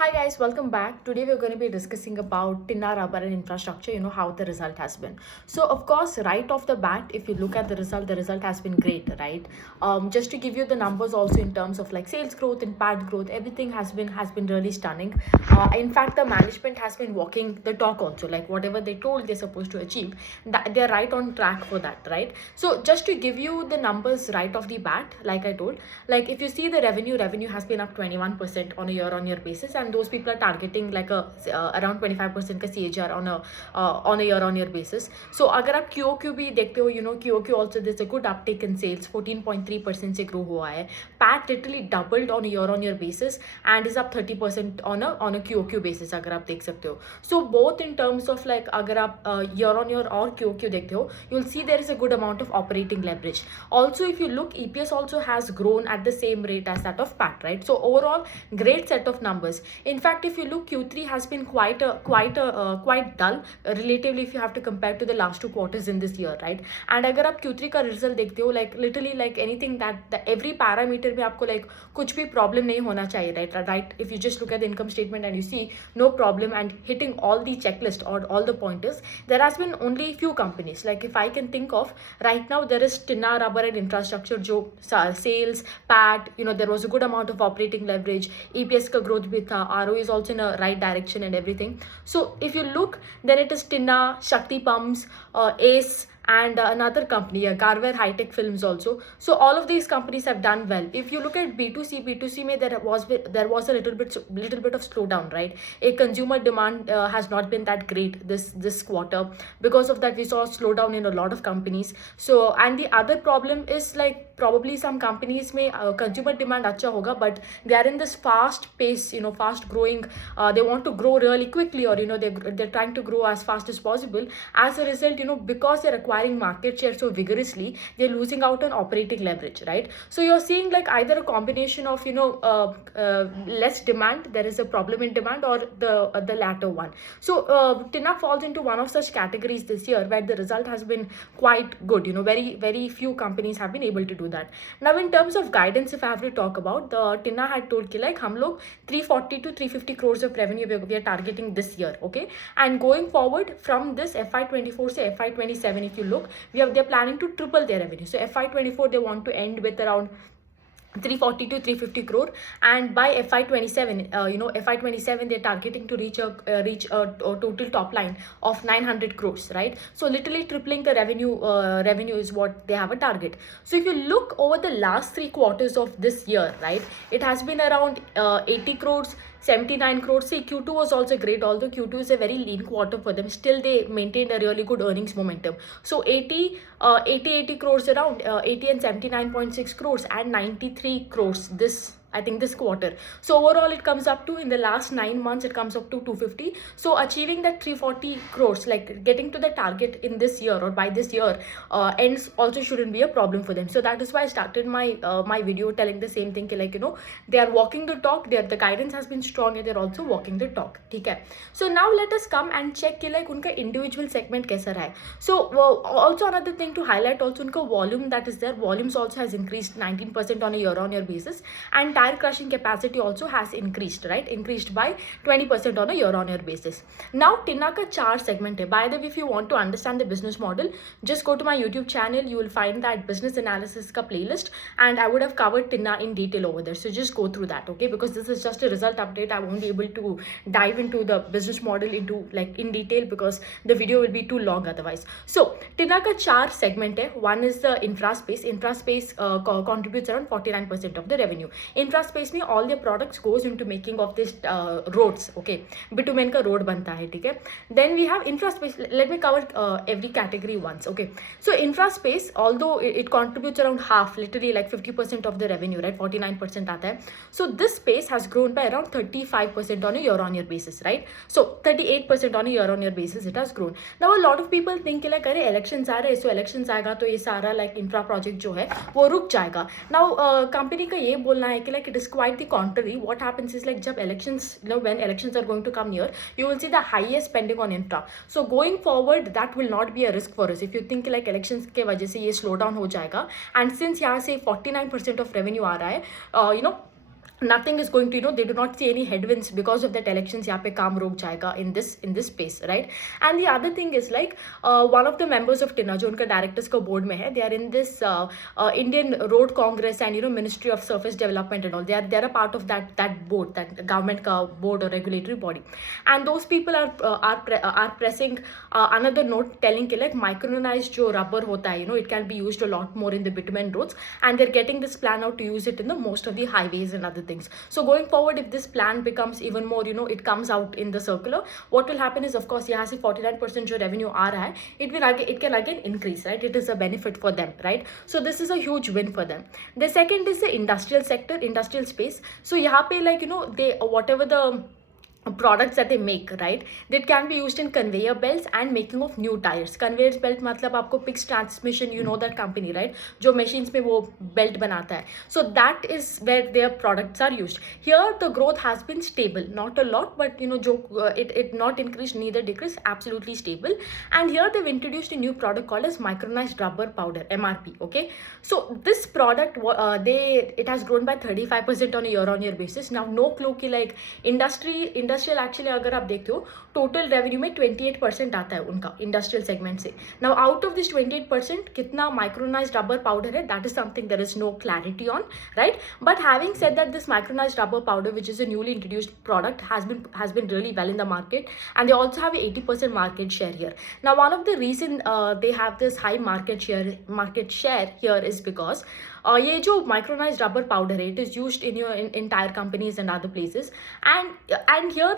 Hi guys, welcome back. Today we're going to be discussing about Tinna rubber and infrastructure, how the result has been. So of course, right off the bat, if you look at the result has been great, right? Just to give you the numbers also in terms of like sales growth and PAT growth, everything has been really stunning. In fact, the management has been walking the talk also, like whatever they told they're supposed to achieve, that they're right on track for that, right? So just to give you the numbers right off the bat, like I told, like if you see the revenue has been up 21% on a year-on-year basis, and those people are targeting like a around 25% का CAGR on a year-on-year basis. So अगर आप QOQ भी देखते हो, QOQ also there's a good uptick in sales, 14.3% से grow हुआ है. PAT literally doubled on a year-on-year basis and is up 30% on a QOQ basis अगर आप देख सकते हो. So both in terms of like अगर आप year-on-year और QOQ देखते हो, you'll see there is a good amount of operating leverage. Also, if you look, EPS also has grown at the same rate as that of PAT, right? So overall, great set of numbers. In fact, if you look, Q3 has been quite dull relatively if you have to compare to the last two quarters in this year, right? And अगर आप Q3 का result देखते हो, like literally like anything that every parameter में आपको like कुछ भी problem नहीं होना चाहिए, right? If you just look at the income statement and you see no problem and hitting all the checklist or all the pointers, there has been only few companies. Like if I can think of right now, there is Tinna rubber and infrastructure, जो sales, PAT, there was a good amount of operating leverage, EPS का growth भी था, ROE is also in a right direction and everything. So if you look, then it is Tinna, Shakti Pumps, Ace, and another company, Garver High Tech Films also. So all of these companies have done well. If you look at B2C में there was a little bit of slowdown, right? A consumer demand has not been that great this quarter. Because of that, we saw a slowdown in a lot of companies. So and the other problem is like probably some companies may consumer demand अच्छा होगा, but they are in this fast pace, fast growing. They want to grow really quickly, or they're trying to grow as fast as possible. As a result, because they're acquiring market share so vigorously, they're losing out on operating leverage, right? So you're seeing like either a combination of less demand, there is a problem in demand, or the latter one. So Tinna falls into one of such categories this year where the result has been quite good. Very few companies have been able to do that. Now in terms of guidance, if I have to talk about, the Tinna had told कि like हम लोग 340 to 350 crores of revenue we are targeting this year, okay? And going forward from this FY24 से FY27, if you look, they're planning to triple their revenue. So FY24 they want to end with around 340 to 350 crore, and by FY27, FY27 they're targeting to reach a total top line of 900 crores, right? So literally tripling the revenue is what they have a target. So if you look over the last 3 quarters of this year, right, it has been around 80 crores, 79 crores. See, Q2 was also great, although Q2 is a very lean quarter for them. Still, they maintained a really good earnings momentum. So 80 crores around, 80 and 79.6 crores and 93 crores this quarter. So overall, it comes up to, in the last 9 months, it comes up to 250. So achieving that 340 crores, like getting to the target in this year or by this year ends also shouldn't be a problem for them. So that is why I started my video telling the same thing, like, they are walking the talk, the guidance has been strong, and they're also walking the talk. Okay. So now let us come and check like unka individual segment kaisa raha hai. So also another thing to highlight, also unka volume that is there, volumes also has increased 19% on a year-on-year basis, and tire crushing capacity also has increased, right? Increased by 20% on a year-on-year basis. Now Tinna ka 4 segment hai. By the way, if you want to understand the business model, just go to my YouTube channel. You will find that business analysis ka playlist, and I would have covered Tinna in detail over there. So just go through that, okay? Because this is just a result update. I won't be able to dive into the business model into like in detail because the video will be too long otherwise. So Tinna ka 4 segment hai. One is the infra space. Infra space contributes around 49% of the revenue. Infra space में all their products goes into making of this roads, okay? Bitumen का road बनता है, ठीक है? Then we have infra space. Let me cover every category once, okay? So infra space, although it contributes around half, literally like 50% of the revenue, right? 49% आता है. So this space has grown by around 35% on a year-on-year basis, right? So 38% on a year-on-year basis it has grown. Now a lot of people think like अरे elections आ रहे, so elections आएगा तो ये सारा like infra project जो है वो रुक जाएगा. Now company का ये बोलना है कि like it is quite the contrary. What happens is like जब elections, when elections are going to come near, you will see the highest spending on infra. So going forward, that will not be a risk for us. If you think like elections के वजह से ये slow down हो जाएगा, and since यहाँ से 49% of revenue आ रहा है, nothing is going to, they do not see any headwinds because of that elections. यहाँ पे काम रुक जाएगा in this space, right? And the other thing is like one of the members of Tinna, जो उनका directors का board में है, they are in this Indian Road Congress and Ministry of Surface Development and all. They are a part of that board, that government का board or regulatory body, and those people are pressing another note telling कि like micronized जो rubber होता है, it can be used a lot more in the bitumen roads, and they're getting this plan out to use it in the most of the highways and other things. So going forward, if this plan becomes even more, it comes out in the circular, what will happen is, of course, यहाँ से 49% जो revenue आ रहा है, it can again increase, right? It is a benefit for them, right? So this is a huge win for them. The second is the industrial sector, industrial space. So यहाँ पे like, they whatever the products that they make, right, that can be used in conveyor belts and making of new tires. Conveyor belt मतलब आपको Pix Transmission, that company, right, जो machines में वो belt बनाता है. So that is where their products are used. Here the growth has been stable, not a lot, but it not increased neither decreased, absolutely stable. And here they've introduced a new product called as micronized rubber powder, MRP. Okay, so this product it has grown by 35% on a year-on-year basis. Now no clue कि like industrial actually अगर आप देखते हो total revenue में 28% आता है उनका industrial segment से. नाउ आउट ऑफ दिस 28% कितना माइक्रोनाइज्ड रबर पाउडर है, that is something there is no clarity on, right? But having said that this micronised rubber powder, which is a newly introduced product, has been really well in the market, and they also have 80% market share here. Now one of the reason they have this high market share here is because ये जो micronized rubber powder है, it is used in tire companies and other places, and here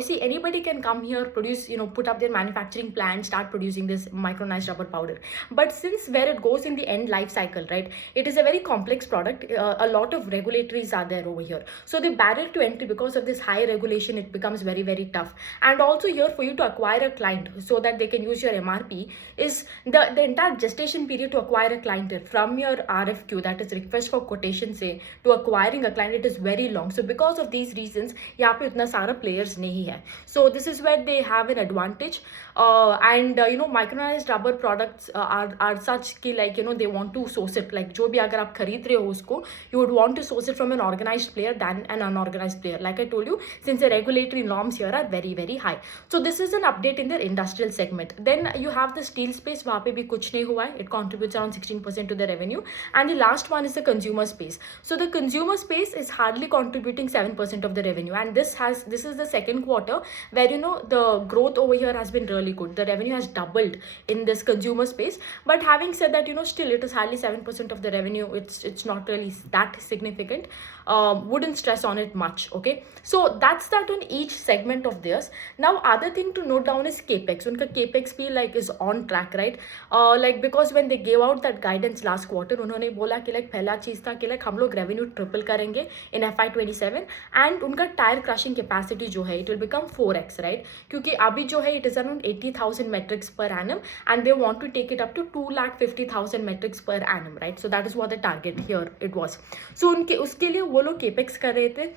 see anybody can come here, produce, put up their manufacturing plant, start producing this micronized rubber powder. But since where it goes in the end life cycle, right, it is a very complex product. A lot of regulatories are there over here, so the barrier to entry because of this high regulation, it becomes very, very tough. And also here for you to acquire a client so that they can use your MRP is the entire gestation period to acquire a client from your RFQ, that is request for quotation से to acquiring a client, it is very long. So because of these reasons यहाँ पे उतना सारा players नहीं है. So this is where they have an advantage. And micronized rubber products are such कि like they want to source it, like जो भी अगर आप खरीद रहे हो उसको, you would want to source it from an organized player than an unorganized player. Like I told you, since the regulatory norms here are very, very high. So this is an update in the industrial segment. Then you have the steel space, वहाँ पे भी कुछ नहीं हुआ है. It contributes around 16% to the revenue. And the last one is the consumer space. So the consumer space is hardly contributing 7% of the revenue, and this is the second quarter where the growth over here has been really good. The revenue has doubled in this consumer space. But having said that, still it is hardly 7% of the revenue. It's not really that significant. Wouldn't stress on it much. Okay, so that's that on each segment of theirs. Now other thing to note down is capex. Unka capex भी like is on track, right? Like because when they gave out that guidance last quarter, उन्होंने बोला कि like पहला चीज था कि like हम लोग revenue triple करेंगे in FY27, and उनका tire crushing capacity जो है it will become 4x, right? क्योंकि अभी जो है it is around 80,000 metrics per annum, and they want to take it up to 250,000 metrics per annum, right? So that is what the target here it was. So उनके उसके लिए वो लोग capex कर रहे थे.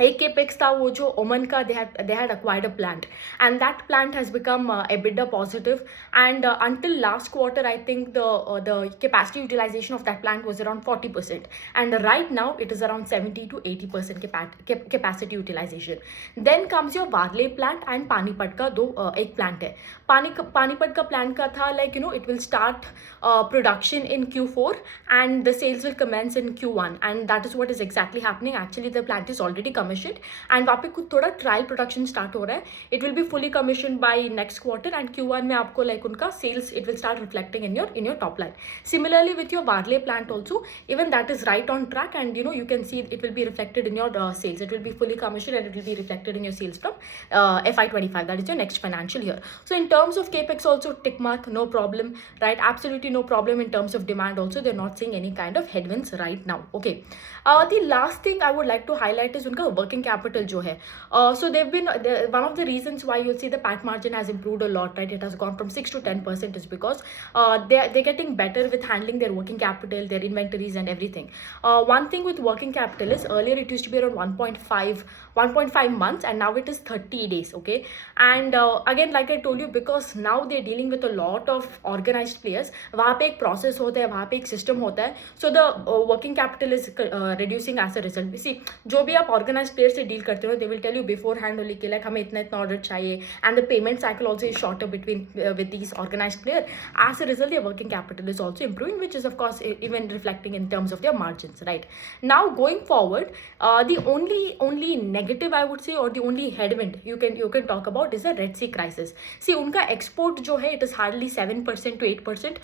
एक capex था वो जो ओमन का they had acquired a plant, and that plant has become EBITDA positive, and until last quarter I think the capacity utilization of that plant was around 40%, and right now it is around 70 to 80% capacity utilization. Then comes your Varle plant and Panipat का एक plant है. Panipat का plant का था like it will start production in Q4 and the sales will commence in Q1, and that is what is exactly happening. Actually the plant is already commissioned, and वहाँ पे कुछ थोड़ा trial production start हो रहा है. It will be fully commissioned by next quarter, and Q1 में आपको like उनका sales it will start reflecting in your top line. Similarly with your Varle plant also, even that is right on track, and you can see it will be reflected in your sales. It will be fully commissioned and it will be reflected in your sales from FY25. That is your next financial year. So in terms of capex also tick mark, no problem, right? Absolutely no problem in terms of demand also. They're not seeing any kind of headwinds right now. Okay. The last thing I would like to highlight is उनका working capital जो है, so they've been one of the reasons why you'll see the PAT margin has improved a lot, right? It has gone from 6 to 10% is because they're getting better with handling their working capital, their inventories and everything. One thing with working capital is earlier it used to be around 1.5 months, and now it is 30 days. Okay, and again, like I told you, because now they're dealing with a lot of organized players, वहाँ पे एक process होता है, वहाँ पे एक system होता है, so the working capital is reducing as a result. See, जो भी आप organized players से deal करते हो, they will tell you beforehand only कि like हमें इतना इतना order चाहिए, and the payment cycle also is shorter between with these organized players. As a result, their working capital is also improving, which is of course even reflecting in terms of their margins, right? Now going forward, the only negative I would say, or the only headwind you can talk about is the Red Sea crisis. See, उनका export जो है, it is hardly 7% to 8%.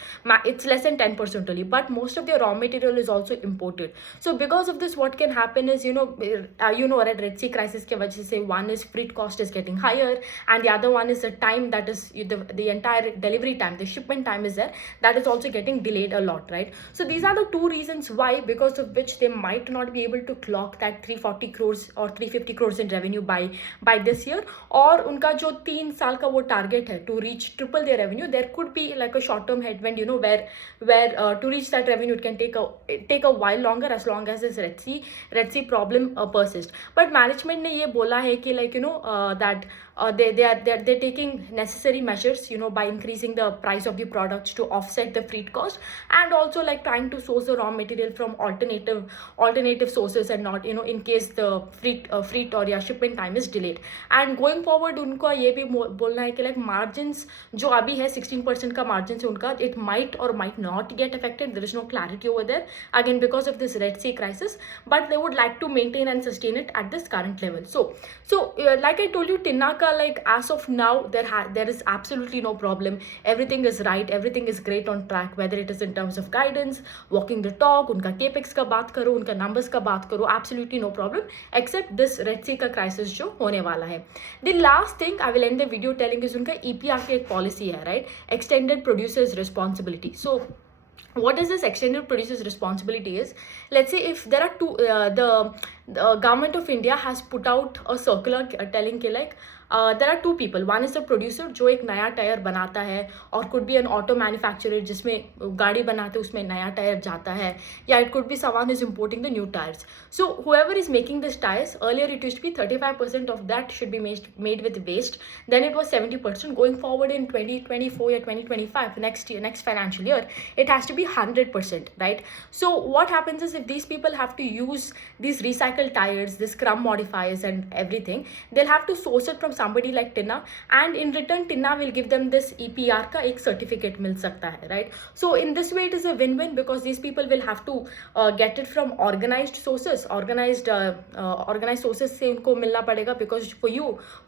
It's less than 10% only, but most of their raw material is also imported. So because of this, what can happen is, Red Sea crisis के वजह से, one is freight cost is getting higher, and the other one is the time, that is the entire delivery time, the shipment time is there, that is also getting delayed a lot, right? So these are the two reasons why, because of which they might not be able to clock that 340 crores or 350 crores in revenue by this year, or उनका जो 3 साल का वो target है to reach triple their revenue, there could be like a short term headwind, where to reach that revenue it can take a while longer, as long as this Red Sea problem persists. But management ने ये बोला है कि that they're taking necessary measures, by increasing the price of the products to offset the freight cost, and also like trying to source the raw material from alternative sources, and not in case the freight or shipment time is delayed. And going forward, उनको ये भी बोलना है कि like margins जो अभी है 16% का margins है उनका, it might or might not get affected. There is no clarity over there, again because of this Red Sea crisis, but they would like to maintain and sustain it at this current level. So like I told you, Tinna ka, like as of now, there is absolutely no problem. Everything is right, everything is great on track, whether it is in terms of guidance, walking the talk, उनका capex का बात करो, उनका numbers का बात करो, absolutely no problem, except this Red Sea का crisis जो होने वाला है. The last thing I will end the video telling is उनका EPR की एक policy है, right? Extended Producers Responsibility. So what is this extended producers responsibility is, let's say if there are two, the government of India has put out a circular telling कि like there are two people. One is a producer जो एक नया tyre बनाता है, और could be an auto manufacturer जिसमें गाड़ी बनाते उसमें नया टायर जाता है, या it could be someone is importing the new tires. So whoever is making these tires, earlier it used to be 35% of that should be made with waste, then it was 70%. Going forward in 2024 or 2025, next financial year, it has to be 100%, right? So what happens is, if these people have to use these recycled tires, this scrum modifiers and everything, they'll have to source it from somebody like Tinna, and in return Tinna will give them this EPR का एक certificate मिल सकता है, right? So in this way it is a win-win, because these people will have to get it from organized sources, organized sources से उनको मिलना पड़ेगा, because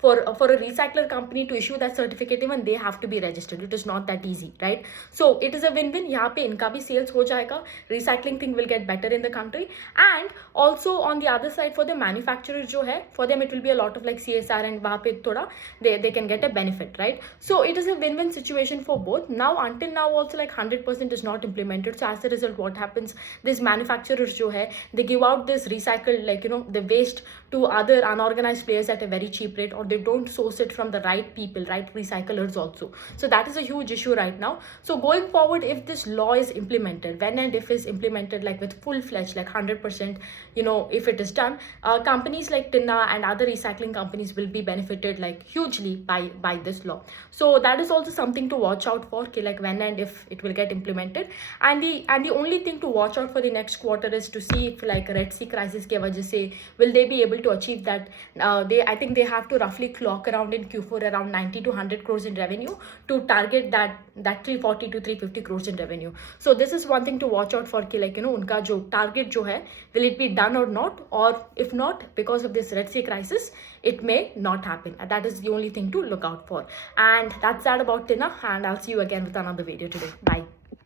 for a recycler company to issue that certificate, even they have to be registered. It is not that easy, right? So it is a win-win. यहाँ पे इनका भी sales हो जाएगा, recycling thing will get better in the country, and also on the other side for the manufacturers जो है, for them it will be a lot of like CSR, and वहाँ पे थोड़ा they can get a benefit, right? So it is a win-win situation for both. Now until now also like 100% is not implemented. So as a result, what happens, these manufacturers जो है, they give out this recycled the waste to other unorganized players at a very cheap rate, or they don't source it from the right people, right recyclers also. So that is a huge issue right now. So going forward, if this law is implemented, when and if is implemented like with full-fledged, like 100%, if it is done, companies like Tinna and other recycling companies will be benefited like hugely by this law. So that is also something to watch out for, like when and if it will get implemented. And the only thing to watch out for the next quarter is to see if like Red Sea crisis के वजह से will they be able to achieve that. I think they have to roughly clock around in Q4 around 90 to 100 crores in revenue to target that 340 to 350 crores in revenue. So this is one thing to watch out for, like उनका जो target जो है, will it be done or not, or if not, because of this Red Sea crisis, it may not happen. And that is the only thing to look out for. And that's that about Tinna, and I'll see you again with another video today. Bye.